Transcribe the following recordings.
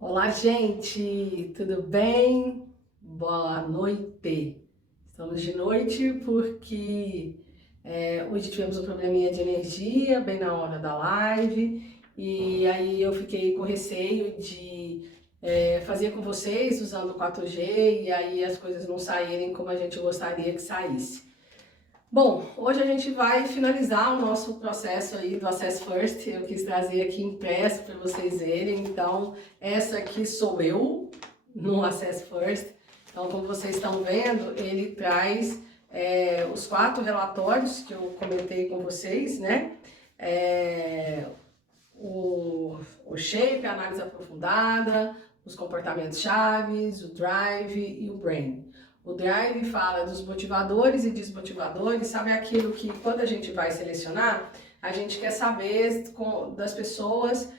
Olá, gente, tudo bem? Boa noite. Estamos de noite porque hoje tivemos um probleminha de energia bem na hora da live e aí eu fiquei com receio de fazer com vocês usando o 4G e aí as coisas não saírem como a gente gostaria que saísse. Bom, hoje a gente vai finalizar o nosso processo aí do Access First. Eu quis trazer aqui impresso para vocês verem. Então, essa aqui sou eu no Access First. Então, como vocês estão vendo, ele traz os 4 relatórios que eu comentei com vocês, né? O shape, a análise aprofundada, os comportamentos chaves, o drive e o brain. O drive fala dos motivadores e desmotivadores, sabe aquilo que quando a gente vai selecionar, a gente quer saber das pessoas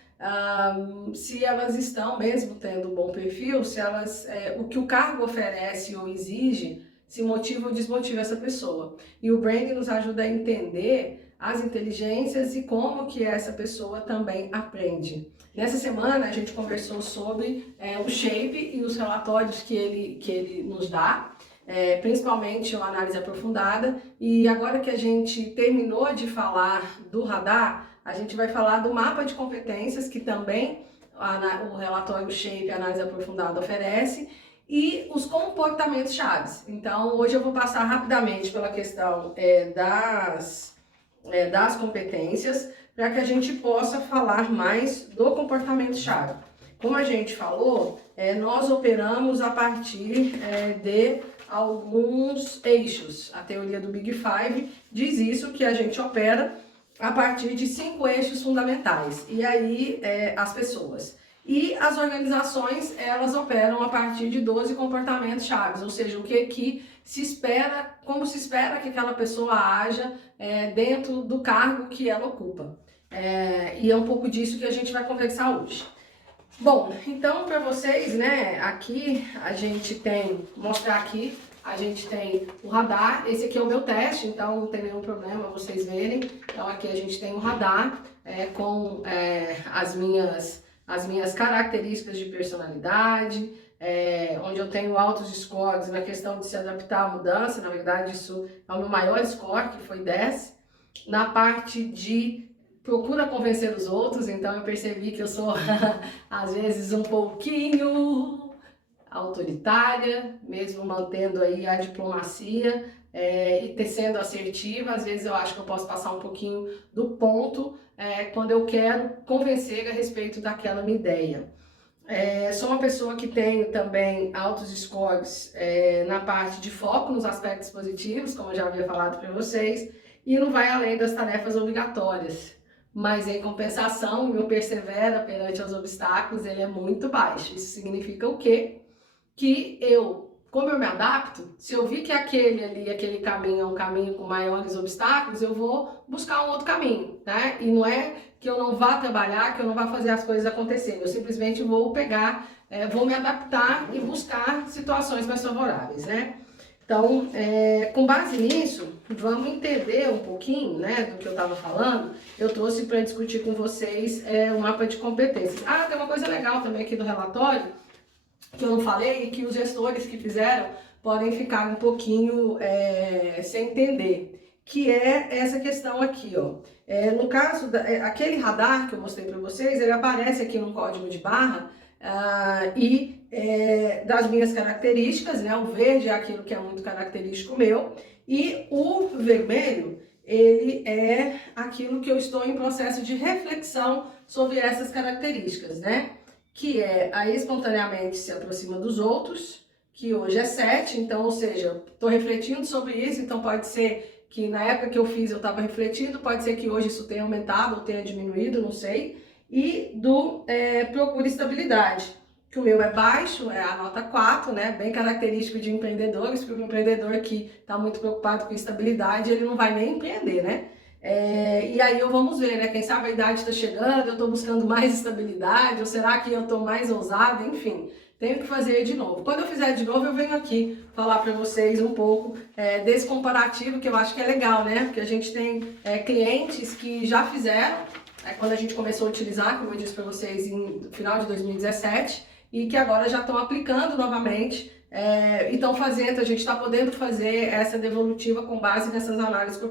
se elas estão mesmo tendo um bom perfil, se elas, o que o cargo oferece ou exige, se motiva ou desmotiva essa pessoa. E o brain nos ajuda a entender as inteligências e como que essa pessoa também aprende. Nessa semana a gente conversou sobre o shape e os relatórios que ele nos dá, principalmente uma análise aprofundada, e agora que a gente terminou de falar do radar, a gente vai falar do mapa de competências que também o relatório shape, análise aprofundada oferece, e os comportamentos chaves. Então hoje eu vou passar rapidamente pela questão das competências, para que a gente possa falar mais do comportamento-chave. Como a gente falou, nós operamos a partir de alguns eixos. A teoria do Big Five diz isso, que a gente opera a partir de 5 eixos fundamentais. E aí, as pessoas. E as organizações, elas operam a partir de 12 comportamentos chaves, ou seja, o que se espera, como se espera que aquela pessoa haja dentro do cargo que ela ocupa. E é um pouco disso que a gente vai conversar hoje. Bom, então para vocês, né, aqui a gente tem, mostrar aqui, a gente tem o radar, esse aqui é o meu teste, então não tem nenhum problema vocês verem. Então aqui a gente tem o radar com as minhas características de personalidade, onde eu tenho altos scores na questão de se adaptar à mudança. Na verdade isso é o meu maior score, que foi 10. Na parte de procura convencer os outros, então eu percebi que eu sou às vezes um pouquinho autoritária, mesmo mantendo aí a diplomacia e sendo assertiva. Às vezes eu acho que eu posso passar um pouquinho do ponto quando eu quero convencer a respeito daquela minha ideia. Sou uma pessoa que tem também altos scores na parte de foco nos aspectos positivos, como eu já havia falado para vocês, e não vai além das tarefas obrigatórias. Mas em compensação, o meu persevera perante os obstáculos, ele é muito baixo. Isso significa o quê? Que como eu me adapto, se eu vi que aquele caminho é um caminho com maiores obstáculos, eu vou buscar um outro caminho, né? E não é que eu não vá trabalhar, que eu não vá fazer as coisas acontecerem. Eu simplesmente vou pegar, vou me adaptar e buscar situações mais favoráveis, né? Então, com base nisso, vamos entender um pouquinho, né, do que eu estava falando. Eu trouxe para discutir com vocês o mapa de competências. Ah, tem uma coisa legal também aqui do relatório, que eu não falei, e que os gestores que fizeram podem ficar um pouquinho sem entender, que é essa questão aqui, ó. No caso, aquele radar que eu mostrei para vocês, ele aparece aqui no código de barra, das minhas características, né? O verde é aquilo que é muito característico meu, e o vermelho, ele é aquilo que eu estou em processo de reflexão sobre essas características, né? Que é a espontaneamente se aproxima dos outros, que hoje é 7, então, ou seja, estou refletindo sobre isso, então pode ser que na época que eu fiz eu estava refletindo, pode ser que hoje isso tenha aumentado ou tenha diminuído, não sei. E do procura estabilidade, que o meu é baixo, é a nota 4, né? Bem característico de empreendedores, porque o empreendedor que está muito preocupado com estabilidade, ele não vai nem empreender, né? E aí vamos ver, né? Quem sabe a idade está chegando, eu estou buscando mais estabilidade, ou será que eu estou mais ousada? Enfim, tenho que fazer de novo. Quando eu fizer de novo, eu venho aqui falar para vocês um pouco desse comparativo, que eu acho que é legal, né? Porque a gente tem clientes que já fizeram, quando a gente começou a utilizar, como eu disse para vocês, no final de 2017, e que agora já estão aplicando novamente. E estão fazendo, a gente está podendo fazer essa devolutiva com base nessas análises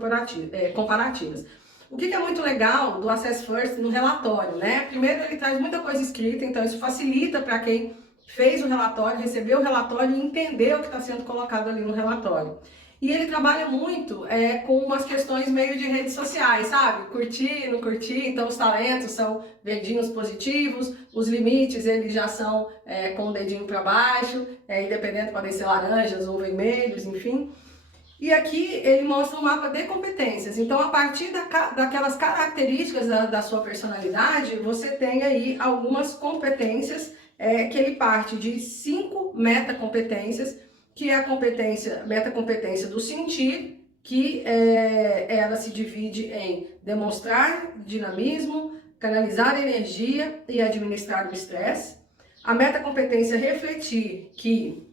comparativas. O que é muito legal do Assess First no relatório, né? Primeiro, ele traz muita coisa escrita, então isso facilita para quem fez o relatório, recebeu o relatório e entender o que está sendo colocado ali no relatório. E ele trabalha muito com umas questões meio de redes sociais, sabe? Curtir, não curtir, então os talentos são verdinhos positivos, os limites eles já são com o dedinho para baixo, independente, podem ser laranjas ou vermelhos, enfim. E aqui ele mostra um mapa de competências, então a partir daquelas características da sua personalidade, você tem aí algumas competências que ele parte de 5 metacompetências, que é a metacompetência do sentir, que ela se divide em demonstrar dinamismo, canalizar energia e administrar o estresse. A metacompetência refletir, que,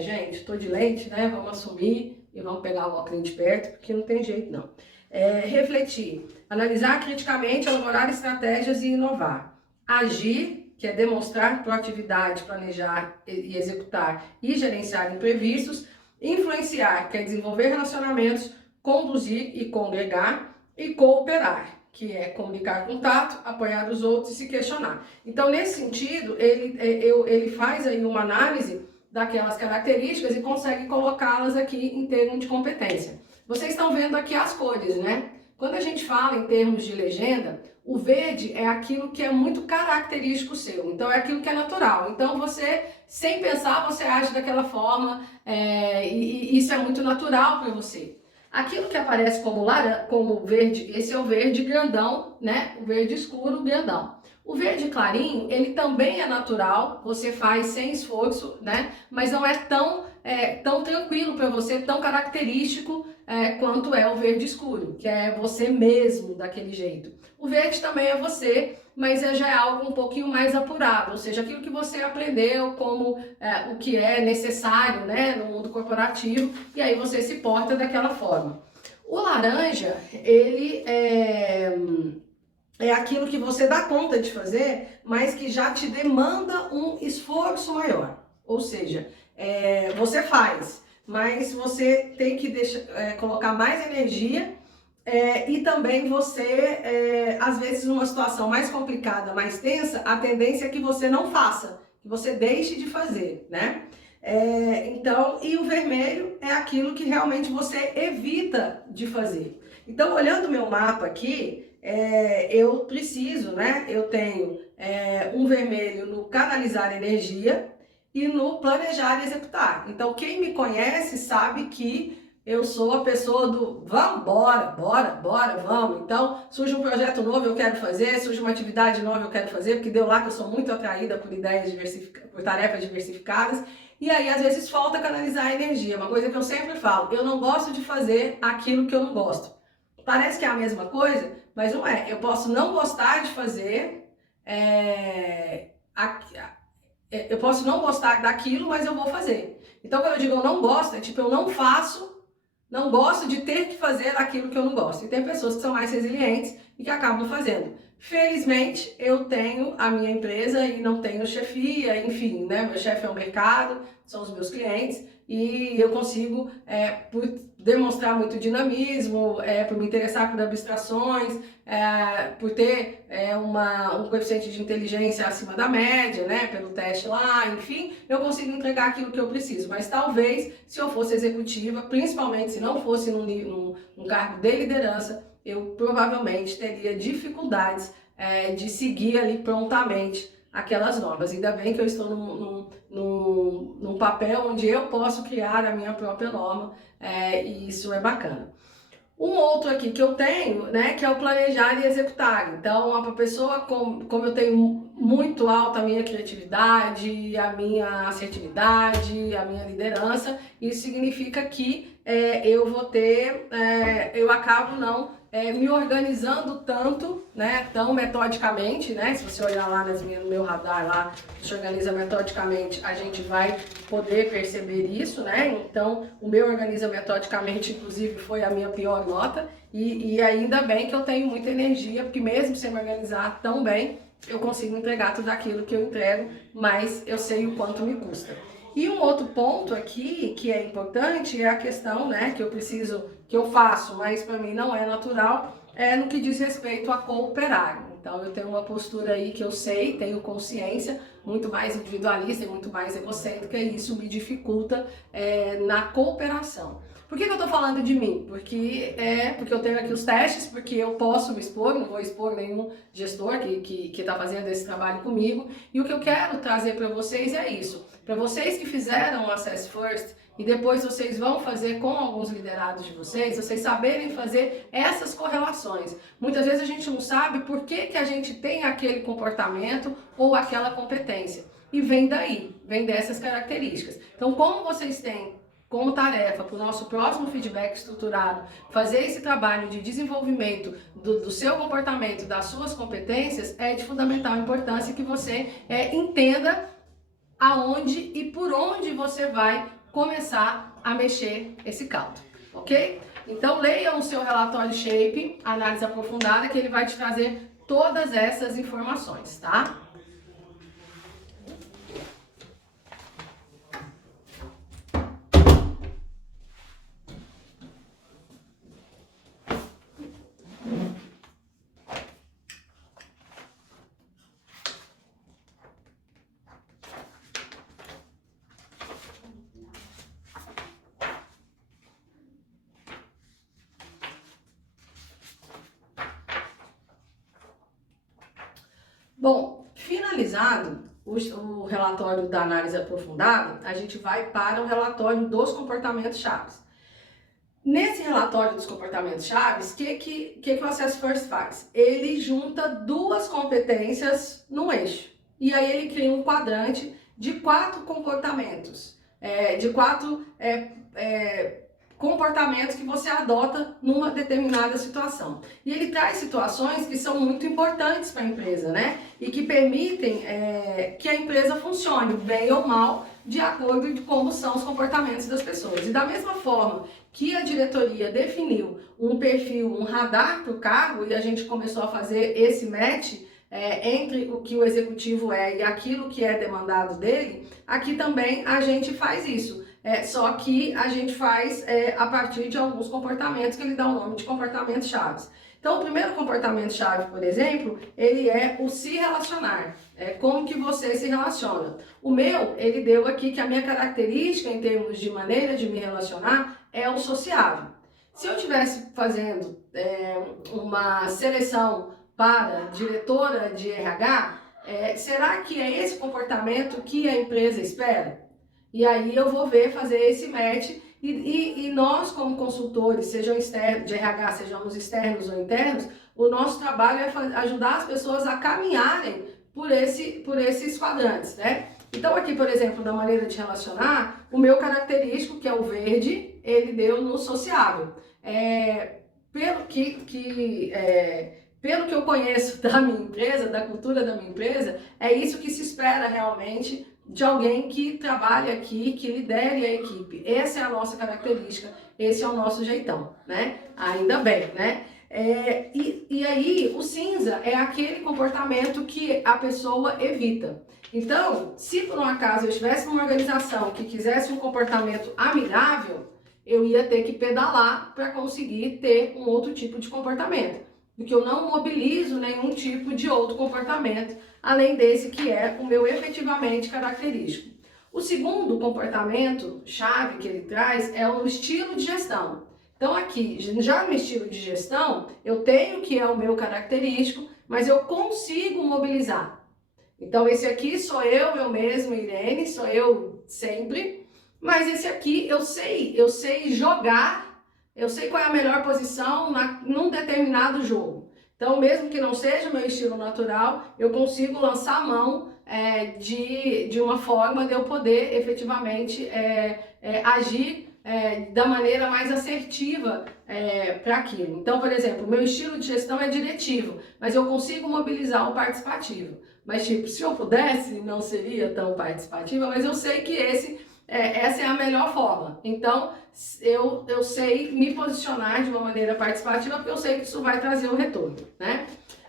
gente, estou de lente, né? Vamos assumir e vamos pegar o óculos de perto, porque não tem jeito não. Refletir, analisar criticamente, elaborar estratégias e inovar. Agir, que é demonstrar proatividade, planejar e executar e gerenciar imprevistos. Influenciar, que é desenvolver relacionamentos, conduzir e congregar. E cooperar, que é comunicar com tato, apoiar os outros e se questionar. Então, nesse sentido, ele faz aí uma análise daquelas características e consegue colocá-las aqui em termos de competência. Vocês estão vendo aqui as cores, né? Quando a gente fala em termos de legenda, o verde é aquilo que é muito característico seu, então é aquilo que é natural. Então você, sem pensar, você age daquela forma e isso é muito natural para você. Aquilo que aparece como verde, esse é o verde grandão, né? O verde escuro, grandão. O verde clarinho, ele também é natural, você faz sem esforço, né? Mas não é tão tranquilo para você, tão característico quanto é o verde escuro, que é você mesmo daquele jeito. O verde também é você, mas já é algo um pouquinho mais apurado, ou seja, aquilo que você aprendeu como o que é necessário, né, no mundo corporativo, e aí você se porta daquela forma. O laranja, ele é aquilo que você dá conta de fazer, mas que já te demanda um esforço maior. Ou seja, você faz, mas você tem que colocar mais energia e também você, às vezes, numa situação mais complicada, mais tensa, a tendência é que você não faça, que você deixe de fazer, né? Então, e o vermelho é aquilo que realmente você evita de fazer. Então, olhando o meu mapa aqui, eu preciso, né? Eu tenho um vermelho no canalizar energia e no planejar e executar. Então, quem me conhece sabe que eu sou a pessoa do vamos, bora, vamos. Então, surge um projeto novo, eu quero fazer, surge uma atividade nova, eu quero fazer, porque deu lá que eu sou muito atraída por ideias por tarefas diversificadas. E aí, às vezes, falta canalizar a energia. Uma coisa que eu sempre falo, eu não gosto de fazer aquilo que eu não gosto. Parece que é a mesma coisa, mas não é. Eu posso não gostar de fazer, eu posso não gostar daquilo, mas eu vou fazer. Então, quando eu digo eu não gosto, é tipo, eu não faço, não gosto de ter que fazer aquilo que eu não gosto. E tem pessoas que são mais resilientes e que acabam fazendo. Felizmente, eu tenho a minha empresa e não tenho chefia, enfim, né? Meu chefe é o mercado, são os meus clientes, e eu consigo, por demonstrar muito dinamismo, por me interessar por abstrações, por ter um coeficiente de inteligência acima da média, né, pelo teste lá, enfim, eu consigo entregar aquilo que eu preciso. Mas talvez, se eu fosse executiva, principalmente se não fosse num cargo de liderança, eu provavelmente teria dificuldades de seguir ali prontamente aquelas normas. Ainda bem que eu estou num papel onde eu posso criar a minha própria norma, e isso é bacana. Um outro aqui que eu tenho, né, que é o planejar e executar. Então, a pessoa, como eu tenho muito alta a minha criatividade, a minha assertividade, a minha liderança, isso significa que eu vou ter, eu acabo não me organizando tanto, né, tão metodicamente, né, se você olhar lá no meu radar lá, se organiza metodicamente, a gente vai poder perceber isso, né, então o meu organiza metodicamente, inclusive, foi a minha pior nota, e ainda bem que eu tenho muita energia, porque mesmo sem me organizar tão bem, eu consigo entregar tudo aquilo que eu entrego, mas eu sei o quanto me custa. E um outro ponto aqui que é importante é a questão, né, que eu faço, mas para mim não é natural, é no que diz respeito a cooperar. Então eu tenho uma postura aí que eu sei, tenho consciência, muito mais individualista e muito mais egocêntrica, e isso me dificulta na cooperação. Por que eu tô falando de mim? Porque eu tenho aqui os testes, porque eu posso me expor, não vou expor nenhum gestor que tá fazendo esse trabalho comigo, e o que eu quero trazer para vocês é isso. Para vocês que fizeram o Access First e depois vocês vão fazer com alguns liderados de vocês saberem fazer essas correlações. Muitas vezes a gente não sabe por que a gente tem aquele comportamento ou aquela competência. E vem daí, vem dessas características. Então, como vocês têm como tarefa para o nosso próximo feedback estruturado, fazer esse trabalho de desenvolvimento do seu comportamento, das suas competências, é de fundamental importância que você entenda aonde e por onde você vai começar a mexer esse caldo, ok? Então leia o seu relatório Shape, análise aprofundada, que ele vai te trazer todas essas informações, tá? Bom, finalizado o relatório da análise aprofundada, a gente vai para o relatório dos comportamentos chaves. Nesse relatório dos comportamentos chaves, o que o Access First faz? Ele junta duas competências no eixo. E aí ele cria um quadrante de 4 comportamentos, de 4 comportamentos que você adota numa determinada situação. E ele traz situações que são muito importantes para a empresa, né? E que permitem que a empresa funcione, bem ou mal, de acordo com como são os comportamentos das pessoas. E da mesma forma que a diretoria definiu um perfil, um radar para o cargo, e a gente começou a fazer esse match entre o que o executivo é e aquilo que é demandado dele, aqui também a gente faz isso. Só que a gente faz a partir de alguns comportamentos que ele dá o nome de comportamentos chaves. Então, o primeiro comportamento-chave, por exemplo, ele é o se relacionar. Como que você se relaciona. O meu, ele deu aqui que a minha característica em termos de maneira de me relacionar é o sociável. Se eu estivesse fazendo uma seleção para diretora de RH, será que é esse comportamento que a empresa espera? E aí eu vou fazer esse match e nós como consultores, sejam externos, de RH, sejamos externos ou internos, o nosso trabalho é ajudar as pessoas a caminharem por esses quadrantes, né? Então aqui, por exemplo, da maneira de relacionar, o meu característico, que é o verde, ele deu no sociável. Pelo que eu conheço da minha empresa, da cultura da minha empresa, é isso que se espera realmente de alguém que trabalha aqui, que lidere a equipe. Essa é a nossa característica, esse é o nosso jeitão, né? Ainda bem, né? E aí, o cinza é aquele comportamento que a pessoa evita. Então, se por um acaso eu estivesse numa organização que quisesse um comportamento amigável, eu ia ter que pedalar para conseguir ter um outro tipo de comportamento. Porque eu não mobilizo nenhum tipo de outro comportamento, além desse que é o meu efetivamente característico. O segundo comportamento chave que ele traz é o estilo de gestão. Então aqui, já no estilo de gestão, eu tenho que é o meu característico, mas eu consigo mobilizar. Então esse aqui sou eu mesmo, Irene, sou eu sempre, mas esse aqui eu sei jogar, eu sei qual é a melhor posição num determinado jogo. Então mesmo que não seja o meu estilo natural, eu consigo lançar a mão de uma forma de eu poder efetivamente agir da maneira mais assertiva para aquilo. Então, por exemplo, o meu estilo de gestão é diretivo, mas eu consigo mobilizar o participativo. Mas, tipo, se eu pudesse, não seria tão participativa, mas eu sei que essa é a melhor forma. Então, eu sei me posicionar de uma maneira participativa, porque eu sei que isso vai trazer um retorno, né?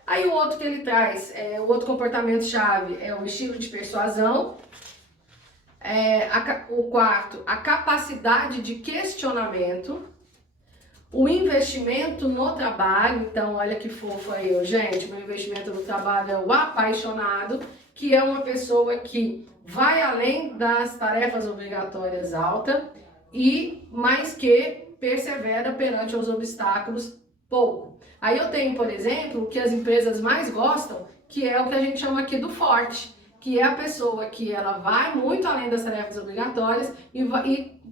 Aí o outro que ele traz, o outro comportamento-chave é o estilo de persuasão. O quarto, a capacidade de questionamento. O investimento no trabalho, então olha que fofo aí, gente, meu investimento no trabalho é o apaixonado, que é uma pessoa que vai além das tarefas obrigatórias altas e mais que persevera perante os obstáculos pouco. Aí eu tenho, por exemplo, o que as empresas mais gostam, que é o que a gente chama aqui do forte, que é a pessoa que ela vai muito além das tarefas obrigatórias e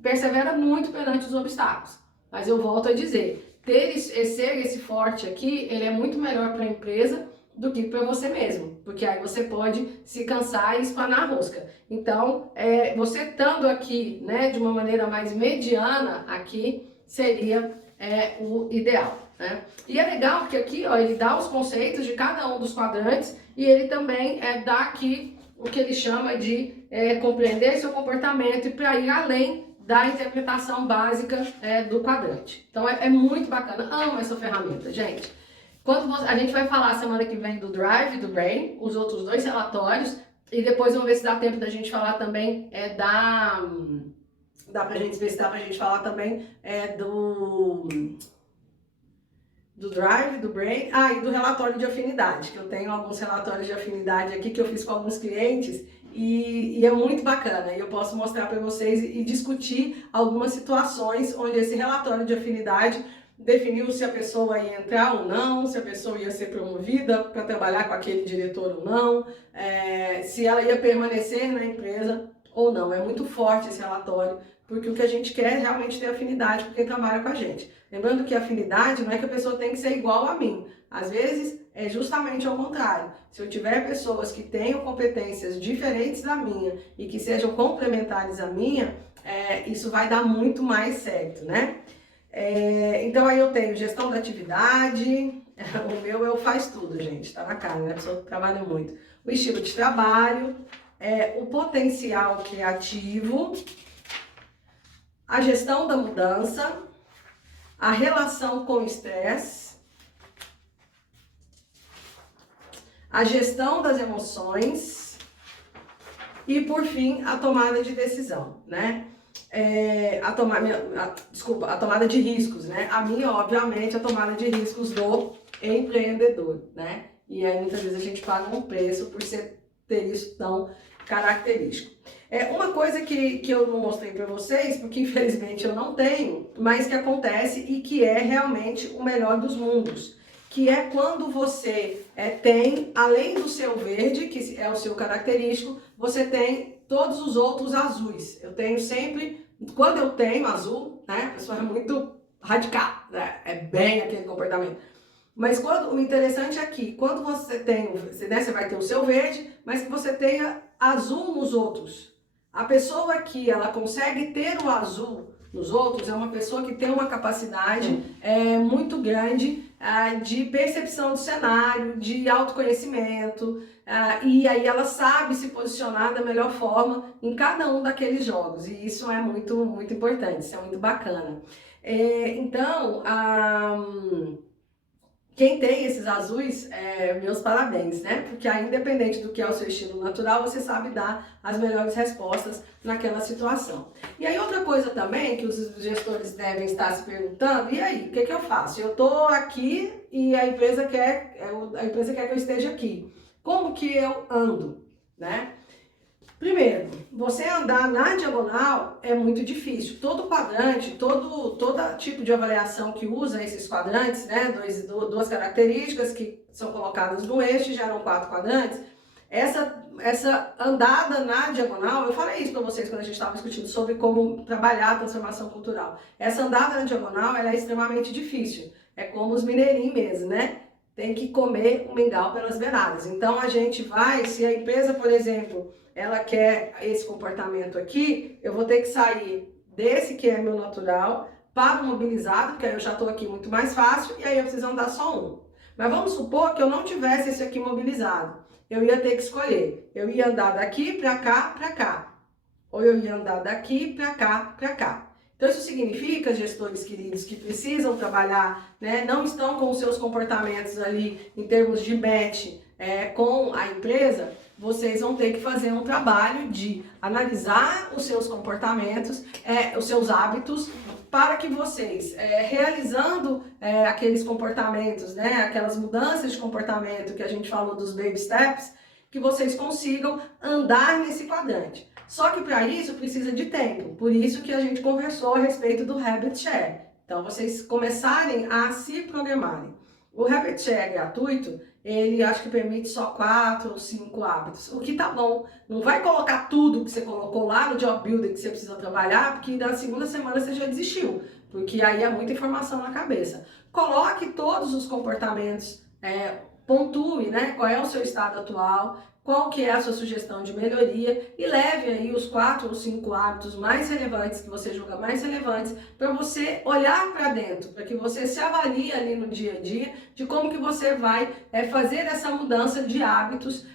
persevera muito perante os obstáculos. Mas eu volto a dizer, ser esse forte aqui, ele é muito melhor para a empresa do que para você mesmo, porque aí você pode se cansar e espanar a rosca. Então, você estando aqui, né, de uma maneira mais mediana aqui, seria o ideal, né? E é legal porque aqui, ó, ele dá os conceitos de cada um dos quadrantes e ele também dá aqui o que ele chama de compreender seu comportamento e para ir além da interpretação básica do quadrante. Então é muito bacana, amo essa ferramenta, gente. A gente vai falar semana que vem do Drive, do Brain, os outros dois relatórios, e depois vamos ver se dá tempo da gente falar também dá pra gente ver se dá pra gente falar também do Drive, do Brain, e do relatório de afinidade, que eu tenho alguns relatórios de afinidade aqui que eu fiz com alguns clientes e é muito bacana. E eu posso mostrar para vocês e discutir algumas situações onde esse relatório de afinidade definiu se a pessoa ia entrar ou não, se a pessoa ia ser promovida para trabalhar com aquele diretor ou não, se ela ia permanecer na empresa ou não. É muito forte esse relatório, porque o que a gente quer é realmente ter afinidade com quem trabalha com a gente. Lembrando que afinidade não é que a pessoa tem que ser igual a mim. Às vezes é justamente ao contrário. Se eu tiver pessoas que tenham competências diferentes da minha e que sejam complementares à minha, isso vai dar muito mais certo, né? Então aí eu tenho gestão da atividade, o meu eu faz tudo, gente, tá na cara, né? A pessoa trabalha muito. O estilo de trabalho, o potencial criativo, a gestão da mudança, a relação com o estresse, a gestão das emoções e, por fim, a tomada de decisão, né? A tomada de riscos, né? A minha, obviamente, a tomada de riscos do empreendedor, né? E aí, muitas vezes, a gente paga um preço por ter isso tão característico. Uma coisa que eu não mostrei para vocês, porque infelizmente eu não tenho, mas que acontece e que é realmente o melhor dos mundos, que é quando você tem, além do seu verde, que é o seu característico, você tem todos os outros azuis. Eu tenho sempre, quando eu tenho azul, né, a pessoa é muito radical, né, é bem aquele comportamento. Mas o interessante é que quando você tem, né, você vai ter o seu verde, mas que você tenha azul nos outros. A pessoa que ela consegue ter o azul nos outros é uma pessoa que tem uma capacidade muito grande de percepção do cenário, de autoconhecimento, e aí ela sabe se posicionar da melhor forma em cada um daqueles jogos, e isso é muito, muito importante, isso é muito bacana. Então, quem tem esses azuis, meus parabéns, né? Porque aí, independente do que é o seu estilo natural, você sabe dar as melhores respostas naquela situação. E aí, outra coisa também que os gestores devem estar se perguntando, e aí, o que eu faço? Eu tô aqui e a empresa quer que eu esteja aqui. Como que eu ando, né? Primeiro, você andar na diagonal é muito difícil. Todo quadrante, todo tipo de avaliação que usa esses quadrantes, né, duas características que são colocadas no eixo, geram 4 quadrantes. Essa andada na diagonal, eu falei isso para vocês quando a gente estava discutindo sobre como trabalhar a transformação cultural. Essa andada na diagonal, ela é extremamente difícil. É como os mineirinhos mesmo, né? Tem que comer o mingau pelas beiradas. Então a gente vai, se a empresa, por exemplo, ela quer esse comportamento aqui, eu vou ter que sair desse que é meu natural para o mobilizado, porque aí eu já estou aqui muito mais fácil, e aí eu preciso andar só um. Mas vamos supor que eu não tivesse esse aqui mobilizado. Eu ia ter que escolher. Eu ia andar daqui para cá. Ou eu ia andar daqui para cá. Então isso significa, gestores queridos, que precisam trabalhar, né, não estão com os seus comportamentos ali em termos de match com a empresa, vocês vão ter que fazer um trabalho de analisar os seus comportamentos, os seus hábitos, para que vocês, realizando aqueles comportamentos, né, aquelas mudanças de comportamento que a gente falou dos baby steps, que vocês consigam andar nesse quadrante. Só que para isso precisa de tempo, por isso que a gente conversou a respeito do Habit Share. Então vocês começarem a se programarem. O Habit Share é gratuito, ele acho que permite só 4 ou 5 hábitos, o que tá bom. Não vai colocar tudo que você colocou lá no Job Builder que você precisa trabalhar, porque na segunda semana você já desistiu, porque aí é muita informação na cabeça. Coloque todos os comportamentos, pontue, né, qual é o seu estado atual, qual que é a sua sugestão de melhoria e leve aí os 4 ou 5 hábitos mais relevantes, que você julga mais relevantes, para você olhar para dentro, para que você se avalie ali no dia a dia de como que você vai fazer essa mudança de hábitos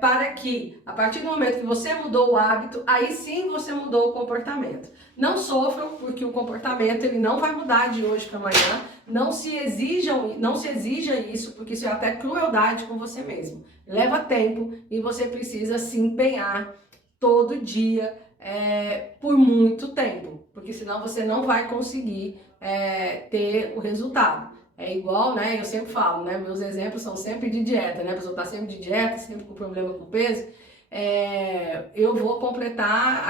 para que, a partir do momento que você mudou o hábito, aí sim você mudou o comportamento. Não sofram, porque o comportamento ele não vai mudar de hoje para amanhã. Não se exija isso, porque isso é até crueldade com você mesmo. Leva tempo e você precisa se empenhar todo dia por muito tempo, porque senão você não vai conseguir ter o resultado. É igual, né? Eu sempre falo, né? Meus exemplos são sempre de dieta, né? A pessoa tá sempre de dieta, sempre com problema com peso. Eu vou completar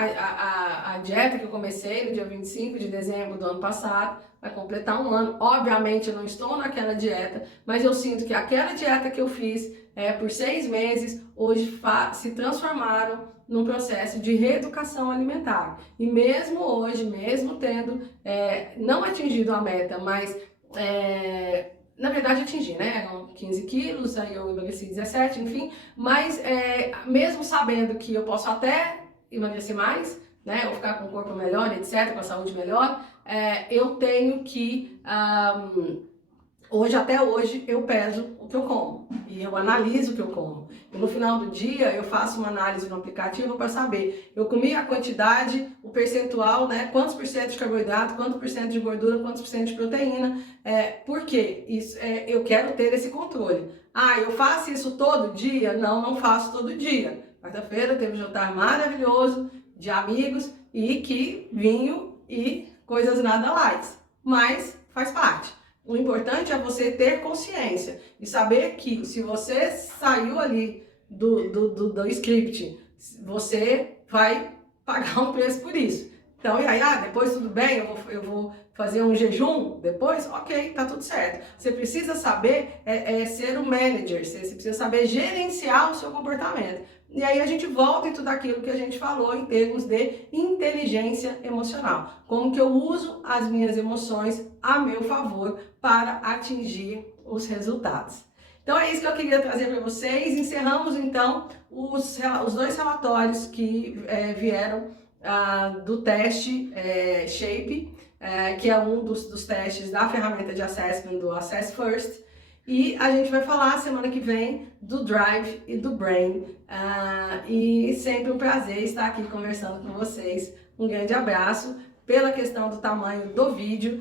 a dieta que eu comecei no dia 25 de dezembro do ano passado, vai completar um ano. Obviamente eu não estou naquela dieta, mas eu sinto que aquela dieta que eu fiz por 6 meses, hoje se transformaram num processo de reeducação alimentar. E mesmo hoje, mesmo tendo não atingido a meta, mas na verdade atingi, né? Eram 15 quilos, aí eu emagreci 17, enfim. Mas mesmo sabendo que eu posso até emagrecer mais, né? Ou ficar com o corpo melhor, etc., com a saúde melhor, eu tenho que... até hoje, eu peso o que eu como e eu analiso o que eu como. E no final do dia, eu faço uma análise no aplicativo para saber, eu comi a quantidade, o percentual, né? Quantos por cento de carboidrato, quantos por cento de gordura, quantos por cento de proteína. Por quê? Isso, eu quero ter esse controle. Eu faço isso todo dia? Não, não faço todo dia. Quarta-feira teve um jantar maravilhoso de amigos e que vinho e coisas nada light. Mas faz parte. O importante é você ter consciência e saber que se você saiu ali do script, você vai pagar um preço por isso. Então, e aí, depois tudo bem, eu vou fazer um jejum depois? Ok, tá tudo certo. Você precisa saber ser um manager, você precisa saber gerenciar o seu comportamento. E aí a gente volta em tudo aquilo que a gente falou em termos de inteligência emocional. Como que eu uso as minhas emoções a meu favor para atingir os resultados. Então é isso que eu queria trazer para vocês. Encerramos então os 2 relatórios que vieram do teste Shape, que é um dos testes da ferramenta de assessment do Assess First. E a gente vai falar semana que vem do Drive e do Brain. E sempre um prazer estar aqui conversando com vocês. Um grande abraço. Pela questão do tamanho do vídeo,